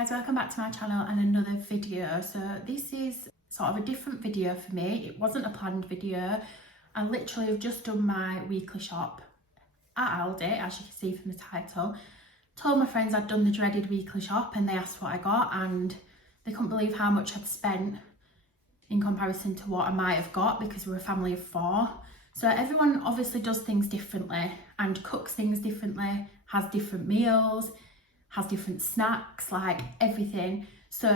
guys, welcome back to my channel and another video. So this is sort of a different video for me. It wasn't a planned video. I literally have just done my weekly shop at Aldi, as you can see from the title. Told my friends I'd done the dreaded weekly shop and they asked what I got, and they couldn't believe how much I'd spent in comparison to what I might have got, because we're a family of 4. So everyone obviously does things differently and cooks things differently, has different meals, has different snacks, like everything. So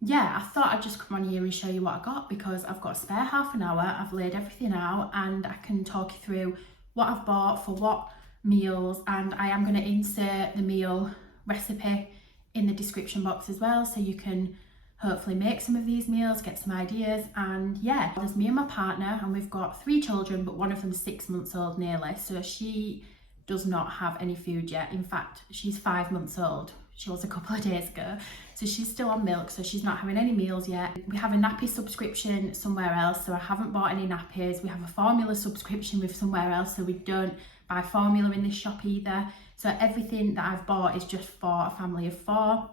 yeah, I thought I'd just come on here and show you what I got, because I've got a spare half an hour. I've laid everything out and I can talk you through what I've bought for what meals, and I am going to insert the meal recipe in the description box as well, so you can hopefully make some of these meals, get some ideas. And yeah, there's me and my partner, and we've got 3 children, but one of them's 6 months old nearly, so she does not have any food yet. In fact, she's 5 months old. She was a couple of days ago, so she's still on milk, so she's not having any meals yet. We have a nappy subscription somewhere else, so I haven't bought any nappies. We have a formula subscription with somewhere else, so we don't buy formula in this shop either. So everything that I've bought is just for a family of 4.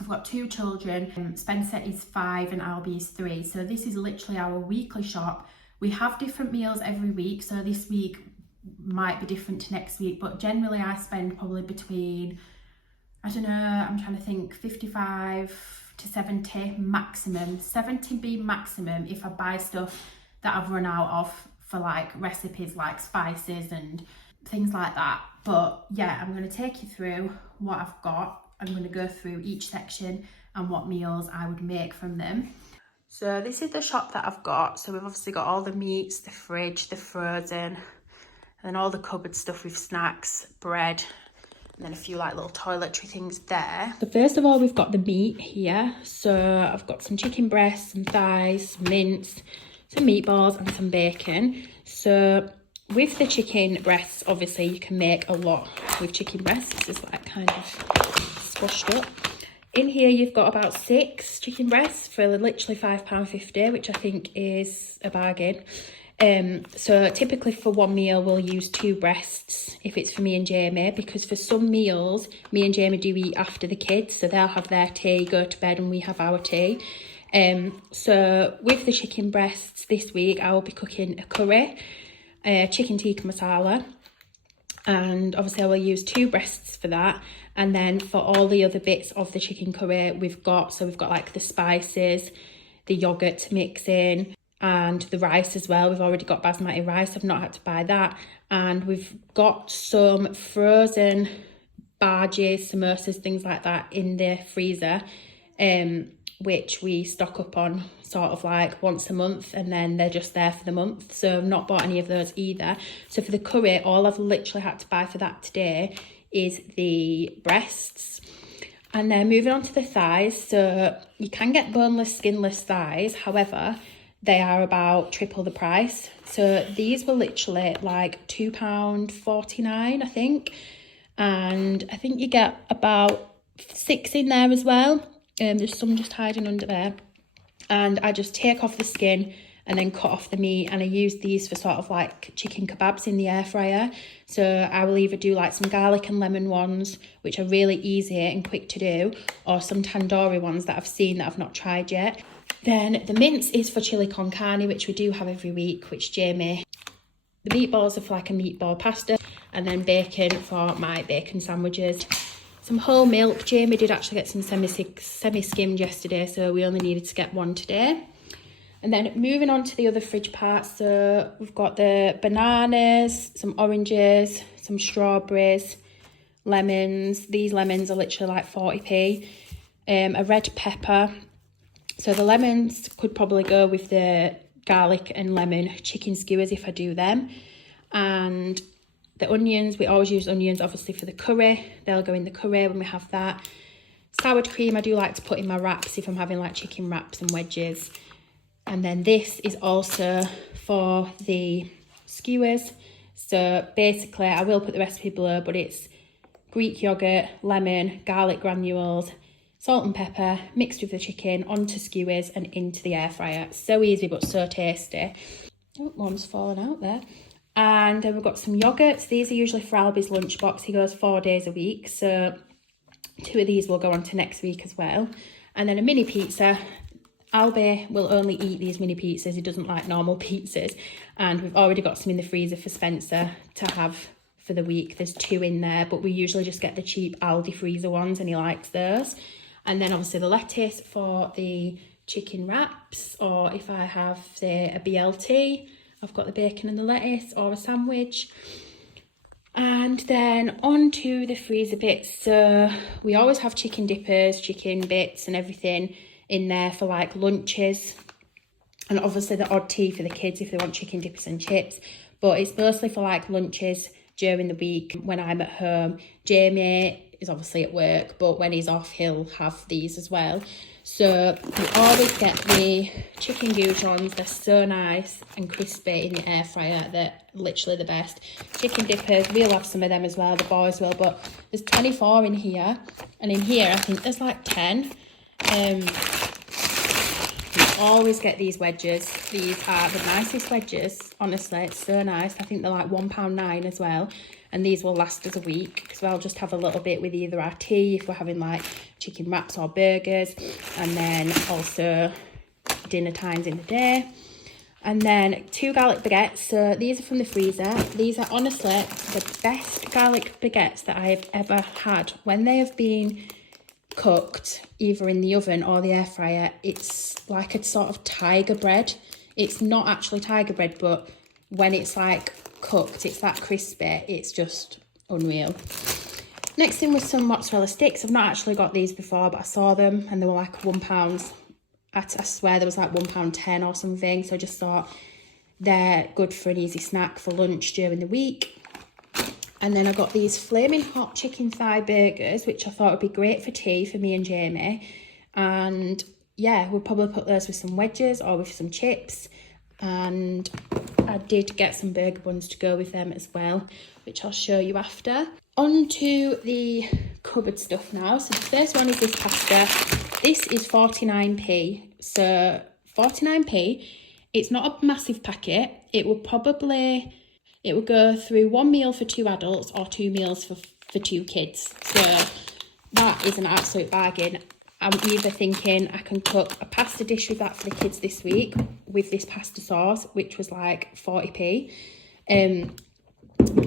I've got 2 children. Spencer is 5 and Albie is 3. So this is literally our weekly shop. We have different meals every week, so this week might be different to next week, but generally I spend probably between, I don't know, I'm trying to think, 55 to 70 maximum. 70 being maximum if I buy stuff that I've run out of for like recipes like spices and things like that. But yeah, I'm going to take you through what I've got. I'm going to go through each section and what meals I would make from them. So this is the shop that I've got. So we've obviously got all the meats, the fridge, the frozen, and then all the cupboard stuff with snacks, bread, and then a few like little toiletry things there. So first of all, we've got the meat here. So I've got some chicken breasts, some thighs, some mince, some meatballs and some bacon. So with the chicken breasts, obviously you can make a lot with chicken breasts. It's just like kind of squashed up. In here you've got about 6 chicken breasts for literally £5.50, which I think is a bargain. So typically for one meal we'll use 2 breasts if it's for me and Jamie, because for some meals me and Jamie do eat after the kids, so they'll have their tea, go to bed, and we have our tea. So with the chicken breasts this week I will be cooking a curry, chicken tikka masala, and obviously I will use 2 breasts for that. And then for all the other bits of the chicken curry we've got like the spices, the yoghurt to mix in, and the rice as well. We've already got basmati rice, I've not had to buy that. And we've got some frozen bhajis, samosas, things like that in the freezer, which we stock up on sort of like once a month, and then they're just there for the month. So I've not bought any of those either. So for the curry, all I've literally had to buy for that today is the breasts. And then moving on to the thighs, so you can get boneless, skinless thighs, however they are about triple the price. So these were literally like £2.49 I think, and I think you get about 6 in there as well. There's some just hiding under there, and I just take off the skin and then cut off the meat, and I use these for sort of like chicken kebabs in the air fryer. So I will either do like some garlic and lemon ones, which are really easy and quick to do, or some tandoori ones that I've seen that I've not tried yet. Then the mince is for chili con carne, which we do have every week, which Jamie. The meatballs are for like a meatball pasta, and then bacon for my bacon sandwiches. Some whole milk. Jamie did actually get some semi-skimmed yesterday, so we only needed to get 1 today. And then moving on to the other fridge parts, so we've got the bananas, some oranges, some strawberries, lemons. These lemons are literally like 40p. A red pepper. So the lemons could probably go with the garlic and lemon chicken skewers if I do them. And the onions, we always use onions obviously for the curry. They'll go in the curry when we have that. Sour cream I do like to put in my wraps if I'm having like chicken wraps and wedges. And then this is also for the skewers. So basically I will put the recipe below, but it's Greek yoghurt, lemon, garlic granules, salt and pepper mixed with the chicken onto skewers and into the air fryer. So easy but so tasty. Oh, one's fallen out there. And then we've got some yogurts. These are usually for Albie's lunchbox. He goes 4 days a week. So 2 of these will go on to next week as well. And then a mini pizza. Albi will only eat these mini pizzas. He doesn't like normal pizzas. And we've already got some in the freezer for Spencer to have for the week. There's 2 in there, but we usually just get the cheap Aldi freezer ones and he likes those. And then obviously the lettuce for the chicken wraps, or if I have, say, a BLT, I've got the bacon and the lettuce, or a sandwich. And then on to the freezer bits. So we always have chicken dippers, chicken bits and everything in there for like lunches. And obviously the odd tea for the kids if they want chicken dippers and chips. But it's mostly for like lunches during the week when I'm at home. Jamie is obviously at work, but when he's off, he'll have these as well. So we always get the chicken goujons. They're so nice and crispy in the air fryer. They're literally the best. Chicken dippers, we'll have some of them as well, the boys will, but there's 24 in here. And in here, I think there's like 10. We always get these wedges. These are the nicest wedges, honestly. It's so nice. I think they're like £1.9 as well. And these will last us a week because I'll just have a little bit with either our tea if we're having like chicken wraps or burgers, and then also dinner times in the day. And then 2 garlic baguettes. So these are from the freezer. These are honestly the best garlic baguettes that I have ever had. When they have been cooked either in the oven or the air fryer, it's like a sort of tiger bread. It's not actually tiger bread, but when it's like cooked, it's that crispy. It's just unreal. Next thing was some mozzarella sticks. I've not actually got these before, but I saw them and they were like £1. I swear there was like £1.10 or something. So I just thought they're good for an easy snack for lunch during the week. And then I got these flaming hot chicken thigh burgers, which I thought would be great for tea for me and Jamie. And yeah, we'll probably put those with some wedges or with some chips. And I did get some burger buns to go with them as well, which I'll show you after. On to the cupboard stuff now. So the first one is this pasta. This is 49p. So 49p, it's not a massive packet. It would go through 1 meal for 2 adults or 2 meals for 2 kids. So that is an absolute bargain. I'm either thinking I can cook a pasta dish with that for the kids this week with this pasta sauce, which was like 40p.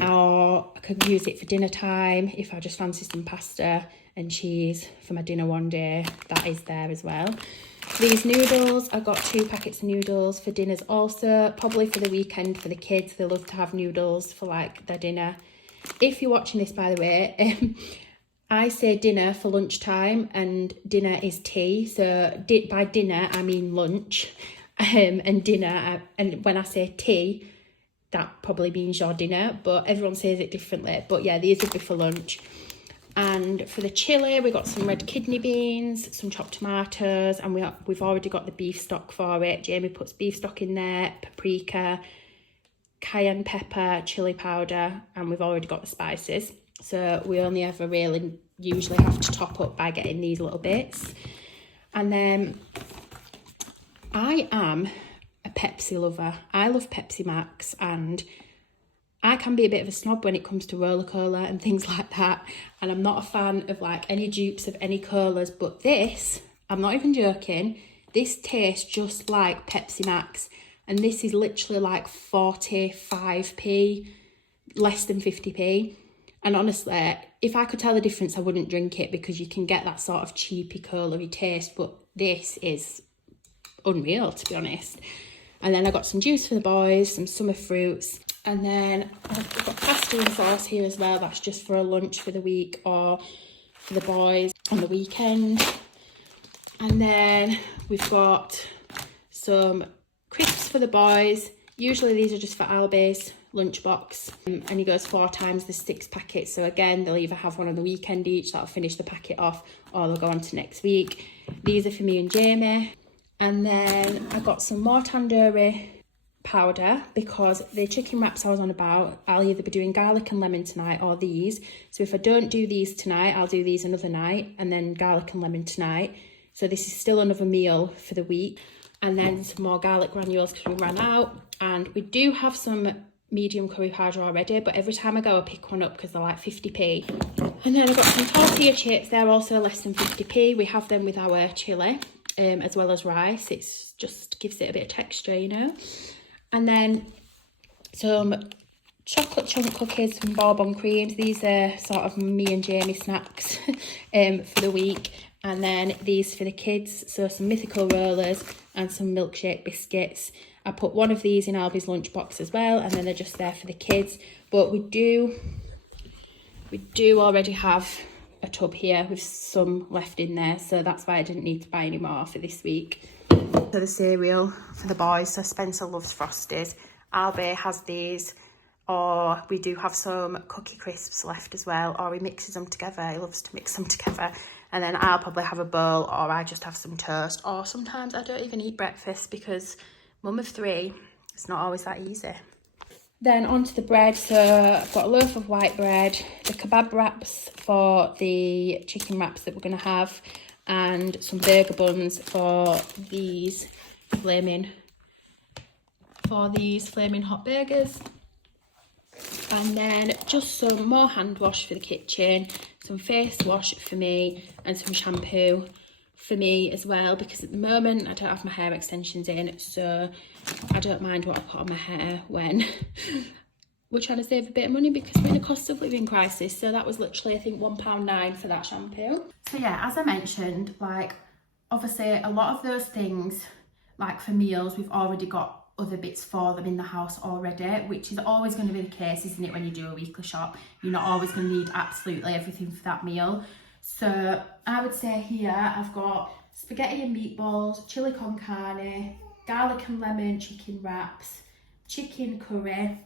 Or I could use it for dinner time if I just fancy some pasta and cheese for my dinner one day. That is there as well. These noodles, I got 2 packets of noodles for dinners also, probably for the weekend for the kids. They love to have noodles for like their dinner. If you're watching this, by the way, I say dinner for lunchtime and dinner is tea. So by dinner, I mean lunch, and dinner, and when I say tea, that probably means your dinner, but everyone says it differently. But yeah, these would be for lunch. And for the chilli, we got some red kidney beans, some chopped tomatoes, and we've already got the beef stock for it. Jamie puts beef stock in there, paprika, cayenne pepper, chilli powder, and we've already got the spices. So we only ever really usually have to top up by getting these little bits. And then I am a Pepsi lover. I love Pepsi Max, and I can be a bit of a snob when it comes to roller cola and things like that, and I'm not a fan of like any dupes of any colas, but this, I'm not even joking, this tastes just like Pepsi Max, and this is literally like 45p, less than 50p. And honestly, if I could tell the difference, I wouldn't drink it because you can get that sort of cheapy cola-y taste, but this is unreal, to be honest. And then I got some juice for the boys, some summer fruits. And then I've got pasta and sauce here as well. That's just for a lunch for the week or for the boys on the weekend. And then we've got some crisps for the boys. Usually these are just for Albi's lunchbox. And he goes 4 times the 6 packets. So again, they'll either have one on the weekend each, that'll finish the packet off, or they'll go on to next week. These are for me and Jamie. And then I got some more tandoori powder because the chicken wraps I was on about, I'll either be doing garlic and lemon tonight or these. So if I don't do these tonight, I'll do these another night, and then garlic and lemon tonight. So this is still another meal for the week. And then some more garlic granules because we ran out. And we do have some medium curry powder already, but every time I go I pick one up because they're like 50p. And then I've got some tortilla chips, they're also less than 50p. We have them with our chilli as well as rice. It's just gives it a bit of texture, you know. And then some chocolate chunk cookies from Bourbon creams. These are sort of me and Jamie snacks for the week. And then these for the kids, so some mythical rollers and some milkshake biscuits. I put one of these in Albi's lunchbox as well, and then they're just there for the kids. But we do already have a tub here with some left in there, so that's why I didn't need to buy any more for this week. So the cereal for the boys, so Spencer loves Frosties, Albi has these, or we do have some cookie crisps left as well, or he mixes them together. He loves to mix them together. And then I'll probably have a bowl, or I just have some toast, or sometimes I don't even eat breakfast because mum of 3, it's not always that easy. Then onto the bread, so I've got a loaf of white bread, the kebab wraps for the chicken wraps that we're going to have, and some burger buns for these flaming hot burgers. And then just some more hand wash for the kitchen, some face wash for me, and some shampoo for me as well, because at the moment I don't have my hair extensions in, so I don't mind what I put on my hair when we're trying to save a bit of money because we're in a cost of living crisis. So that was literally, I think, £1.09 for that shampoo. So yeah, as I mentioned, like obviously a lot of those things, like for meals, we've already got other bits for them in the house already, which is always going to be the case, isn't it, when you do a weekly shop? You're not always going to need absolutely everything for that meal. So I would say here I've got spaghetti and meatballs, chili con carne, garlic and lemon chicken wraps, chicken curry,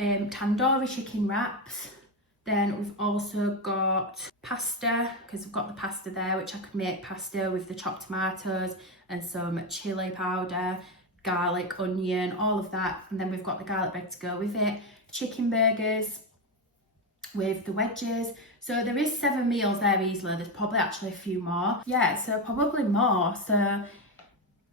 tandoori chicken wraps. Then we've also got pasta, because I've got the pasta there, which I could make pasta with the chopped tomatoes and some chili powder, garlic, onion, all of that. And then we've got the garlic bread to go with it, chicken burgers with the wedges. So there is 7 meals there easily. There's probably actually a few more. Yeah, so probably more. So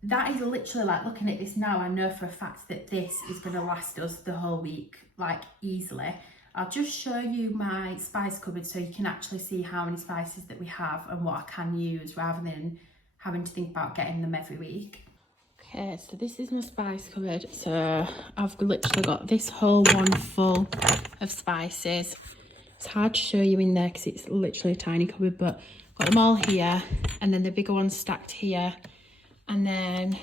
that is literally, like, looking at this now, I know for a fact that this is going to last us the whole week, like, easily. I'll just show you my spice cupboard so you can actually see how many spices that we have and what I can use, rather than having to think about getting them every week. Okay, so this is my spice cupboard. So I've literally got this whole one full of spices. It's hard to show you in there because it's literally a tiny cupboard, but I've got them all here, and then the bigger ones stacked here. And then,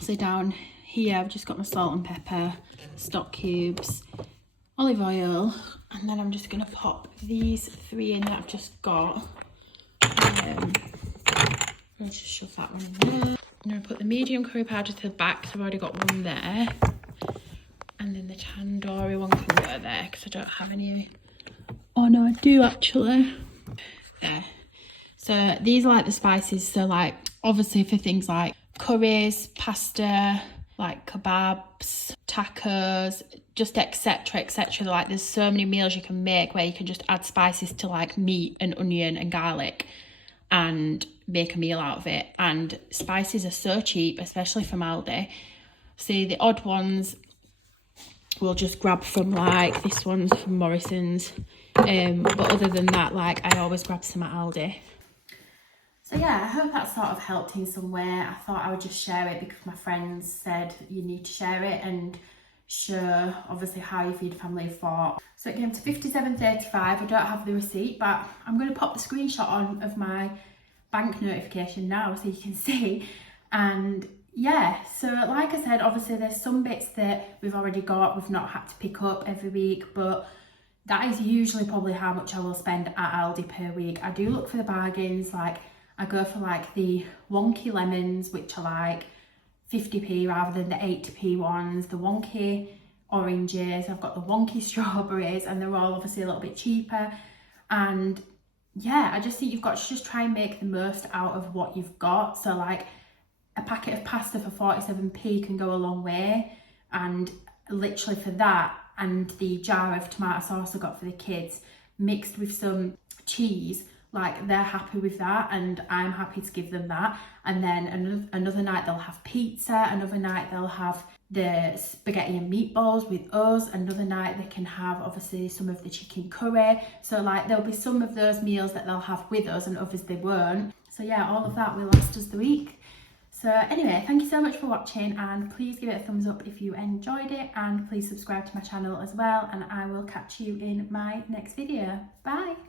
so down here, I've just got my salt and pepper, stock cubes, olive oil, and then I'm just going to pop these 3 in that I've just got. I'll just shove that one in there. I'm going to put the medium curry powder to the back, so I've already got one there. And then the tandoori one can go there, because I don't have any. Oh no, I do actually. There. So these are like the spices, so like obviously for things like curries, pasta, like kebabs, tacos, just etc, etc. Like there's so many meals you can make where you can just add spices to like meat and onion and garlic and make a meal out of it. And spices are so cheap, especially from Aldi. See, the odd ones we'll just grab from, like this one's from Morrison's, but other than that, like I always grab some at Aldi. So yeah, I hope that sort of helped in some way. I thought I would just share it because my friends said you need to share it and show obviously how you feed family of 4. So it came to £57.35. I don't have the receipt, but I'm going to pop the screenshot on of my bank notification now so you can see. And yeah, so like I said, obviously there's some bits that we've already got, we've not had to pick up every week, but that is usually probably how much I will spend at Aldi per week. I do look for the bargains, like I go for like the wonky lemons, which are like 50p rather than the 80p ones, the wonky oranges, I've got the wonky strawberries, and they're all obviously a little bit cheaper. And yeah, I just think you've got to just try and make the most out of what you've got. So like a packet of pasta for 47p can go a long way, and literally for that and the jar of tomato sauce I got for the kids mixed with some cheese like they're happy with that and I'm happy to give them that. And then another night they'll have pizza, another night they'll have the spaghetti and meatballs with us, another night they can have obviously some of the chicken curry. So like there'll be some of those meals that they'll have with us and others they won't. So yeah, all of that will last us the week. So anyway, thank you so much for watching, and please give it a thumbs up if you enjoyed it, and please subscribe to my channel as well, and I will catch you in my next video. Bye!